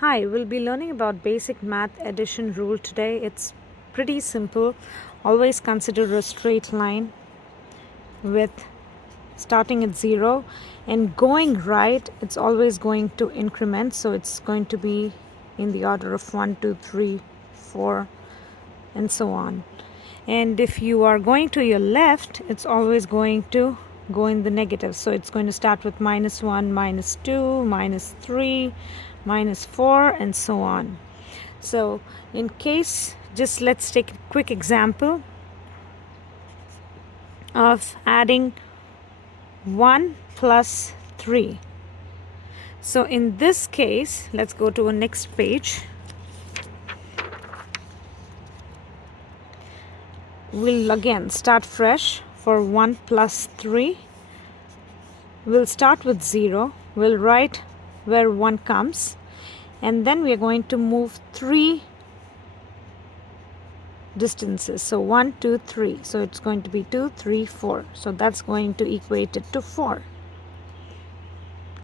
Hi, we'll be learning about basic math addition rule today. It's pretty simple. Always consider a straight line with starting at 0 and going right. It's always going to increment, so it's going to be in the order of 1, 2, 3, 4, and so on. And if you are going to your left, it's always going to go in the negative. So it's going to start with -1, -2, -3, -4, and so on. So in case, just let's take a quick example of adding 1 plus 3. So in this case, let's go to a next page. We'll again start fresh for 1 plus 3. We'll start with 0. We'll write where 1 comes, and then we are going to move 3 distances. So 1, 2, 3. So it's going to be 2, 3, 4. So that's going to equate it to 4.